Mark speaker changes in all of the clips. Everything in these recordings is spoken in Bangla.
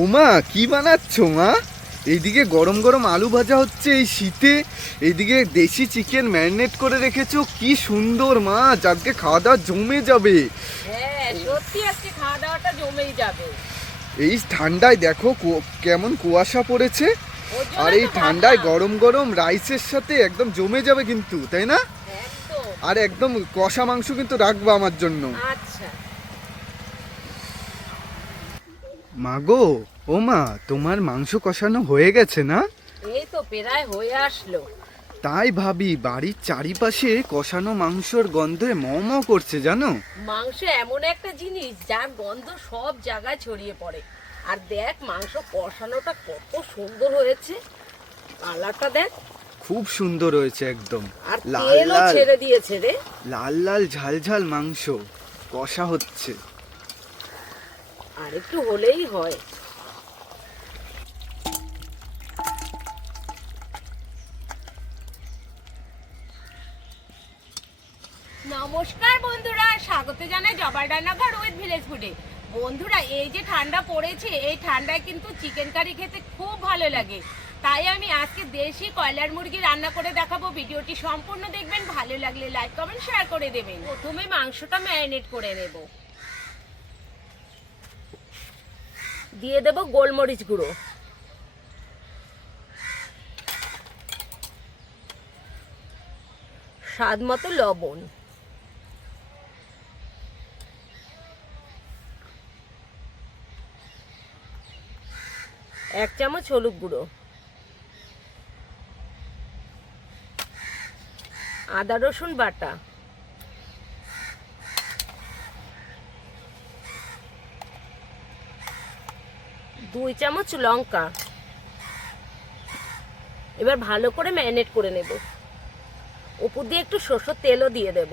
Speaker 1: ওমা কি বানাচ্ছ মা? এইদিকে গরম গরম আলু ভাজা হচ্ছে এই শীতে। এইদিকে দেশি চিকেন ম্যারিনেট করে রেখেছো। কি সুন্দর মা যাকে খাওয়া দাওয়া জমে যাবে।
Speaker 2: হ্যাঁ
Speaker 1: এই ঠান্ডায় দেখো কেমন কুয়াশা পড়েছে। আর এই ঠান্ডায় গরম গরম রাইসের সাথে একদম জমে যাবে কিন্তু তাই না? আর একদম কষা মাংস কিন্তু রাখব আমার জন্য। মাগো ও মা তোমার মাংস কষানো হয়ে গেছে না?
Speaker 2: এই তো প্রায় হয়ে আসলো।
Speaker 1: তাই ভাবি বাড়ির চারিপাশে কষানো মাংসর গন্ধে ম ম করছে জানো?
Speaker 2: মাংস এমন একটা জিনিস যার গন্ধ সব জায়গায় ছড়িয়ে পড়ে। আর দেখ মাংস কষানোটা কত সুন্দর হয়েছে। কালারটা দেখ।
Speaker 1: খুব সুন্দর হয়েছে একদম।
Speaker 2: আর
Speaker 1: লাল
Speaker 2: তেলও
Speaker 1: লাল।
Speaker 2: ছেড়ে দিয়েছে রে।
Speaker 1: লাল লাল ঝাল ঝাল মাংস কষা হচ্ছে।
Speaker 2: আর একটু হলেই হয়। নমস্কার বন্ধুরা, স্বাগত জানাই জবার রান্নাঘর উইথ ভিলেজ ফুডে বন্ধুরা, এই যে ঠান্ডা পড়েছে, এই ঠান্ডায় কিন্তু চিকেন কারি খেতে খুব ভালো লাগে। তাই আমি আজকে দেশি কয়লার মুরগি রান্না করে দেখাবো। ভিডিওটি সম্পূর্ণ দেখবেন, ভালো লাগলে লাইক কমেন্ট শেয়ার করে দেবেন। প্রথমে মাংসটা ম্যারিনেট করে নেব। দিয়ে দেব গোলমরিচ গুঁড়ো। স্বাদ মতো লবণ। এক চামচ হলুদ গুঁড়ো। আদা রসুন বাটা। দুই চামচ লঙ্কা। এবার ভালো করে ম্যারিনেট করে নেব। উপর দিয়ে একটু সরষের তেলও দিয়ে দেব।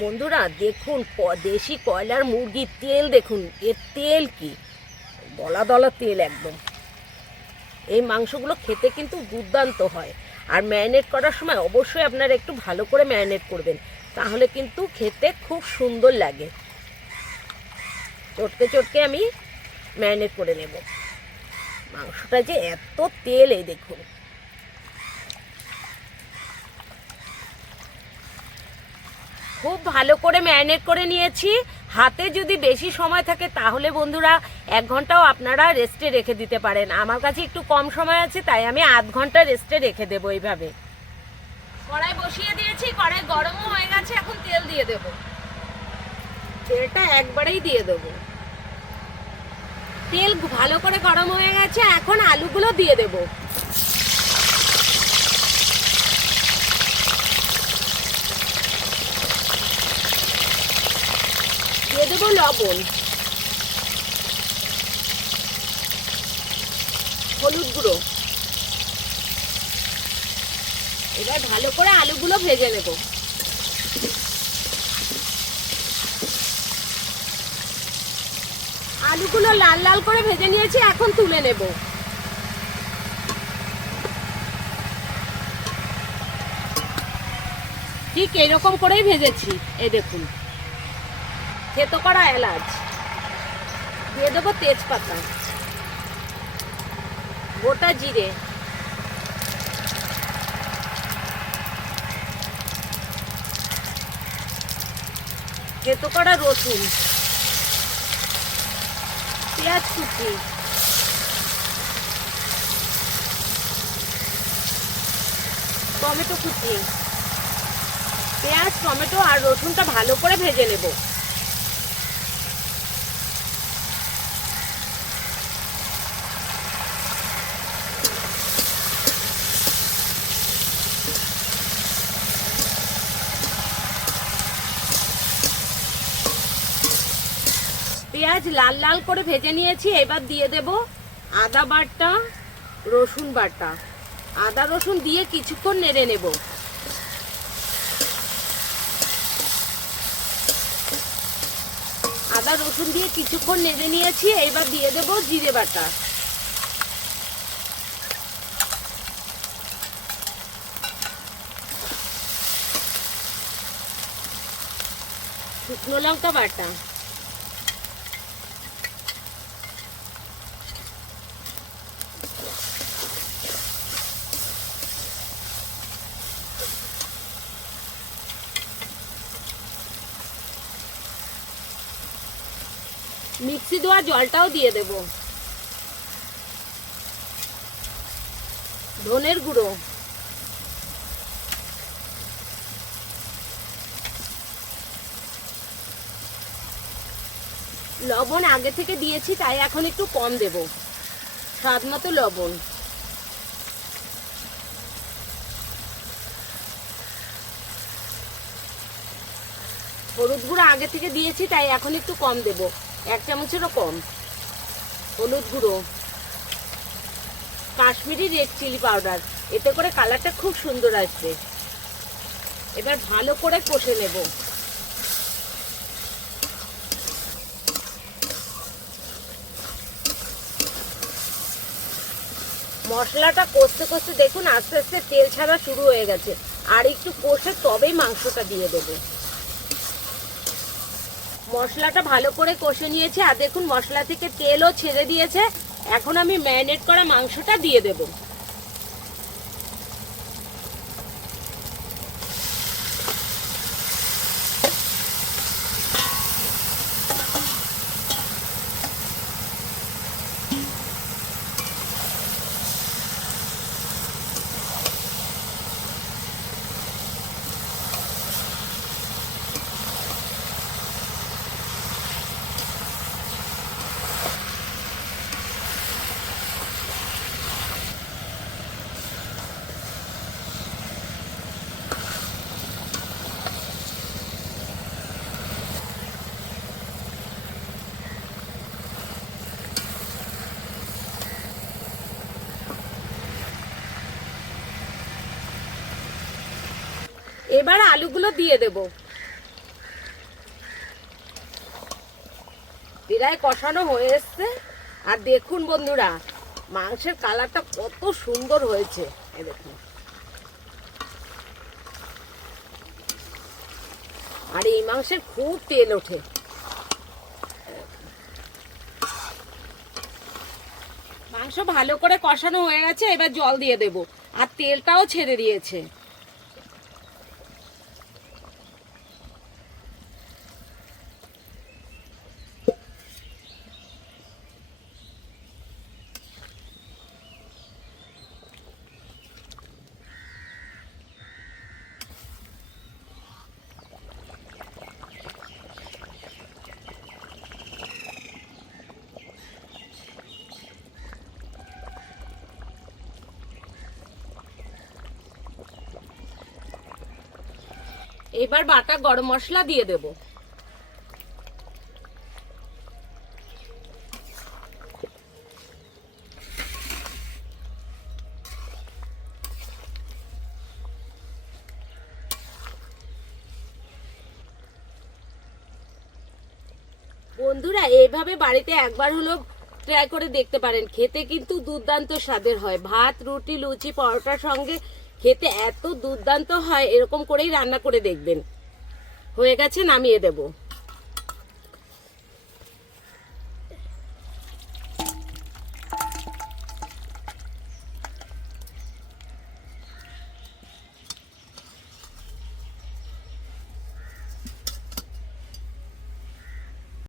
Speaker 2: বন্ধুরা, দেখুন দেশি কয়লার মুরগির তেল দেখুন, এর তেল কি? দলা দলা তেল একদম। এই মাংসগুলো খেতে কিন্তু দুর্দান্ত হয়। আর ম্যারিনেট করার সময় অবশ্যই আপনারা একটু ভালো করে ম্যারিনেট করবেন, তাহলে কিন্তু খেতে খুব সুন্দর লাগে। চটকে চটকে আমি ম্যারিনেট করে নেব। মাংসটা যে এত তেল, এই দেখুন। খুব ভালো করে ম্যারিনেট করে নিয়েছি। হাতে যদি বেশি সময় থাকে, তাহলে বন্ধুরা এক ঘন্টাও আপনারা রেস্টে রেখে দিতে পারেন। আমার কাছে একটু কম সময় আছে, তাই আমি আধ ঘণ্টা রেস্টে রেখে দেবো এইভাবে। কড়াই বসিয়ে দিয়েছি, কড়াই গরমও হয়ে গেছে, এখন তেল দিয়ে দেব। তেলটা একবারেই দিয়ে দেবো। তেল ভালো করে গরম হয়ে গেছে, এখন আলুগুলো দিয়ে দেবো। দেবো লবণ। হলুদ গুঁড়ো। এবার ভালো করে আলুগুলো ভেজে নেব। আলুগুলো লাল লাল করে ভেজে নিয়েছি, এখন তুলে নেব। ঠিক এরকম করেই ভেজেছি এই দেখুন। থেতো করা এলাচ। দিয়ে দেবো তেজপাতা। গোটা জিরে। থেতো করা রসুন। পেঁয়াজ কুচি। টমেটো কুচি। পেঁয়াজ, টমেটো আর রসুনটা ভালো করে ভেজে নেব। পেঁয়াজ লাল লাল করে ভেজে নিয়েছি, এবার দিয়ে দেব আদা বাটা, রসুন বাটা। আদা রসুন দিয়ে কিছুক্ষণ নেড়ে নেব। আদা রসুন দিয়ে কিছুক্ষণ নেড়ে নিয়েছি, এবার দিয়ে দেব জিরে বাটা। শুকনো লঙ্কা বাটা। মিক্সি দেওয়া জলটাও দিয়ে দেব। ধনের গুঁড়ো। লবণ আগে থেকে দিয়েছি, তাই এখন একটু কম দেব। স্বাদ মতো লবণ। হলুদ গুঁড়ো আগে থেকে দিয়েছি, তাই এখন একটু কম দেব। এক চামচেরও কম। হলুদ গুঁড়ো। Kashmiri red chilli powder. এতে করে কালারটা খুব সুন্দর আসবে। এবার ভালো করে কষে নেব। মশলাটা কষতে কষতে দেখুন, আস্তে আস্তে তেল ছাড়া শুরু হয়ে গেছে। আর একটু কষে তবেই মাংসটা দিয়ে দেবো। মশলাটা ভালো করে কষে নিয়েছে। আর দেখুন, মশলা থেকে তেলও ছেড়ে দিয়েছে। এখন আমি ম্যারিনেট করা মাংসটা দিয়ে দেব। এবার আলুগুলো দিয়ে দেব। প্রায় কষানো হয়ে এসছে। আর দেখুন বন্ধুরা, মাংসের কালারটা কত সুন্দর হয়েছে। এই দেখুন। আর এই মাংসের খুব তেল ওঠে। মাংস ভালো করে কষানো হয়ে গেছে, এবার জল দিয়ে দেব। আর তেলটাও ছেড়ে দিয়েছে। এবার বাটা গরম মশলা দিয়ে দেব। বন্ধুরা, এইভাবে বাড়িতে একবার হলো ট্রাই করে দেখতে পারেন। খেতে কিন্তু দুর্দান্ত স্বাদের হয়। ভাত, রুটি, লুচি, পরোটার সঙ্গে খেতে এত দুর্দান্ত হয় এরকম করেই রান্না করে দেখবেন। হয়ে গেছে নামিয়ে দেবো।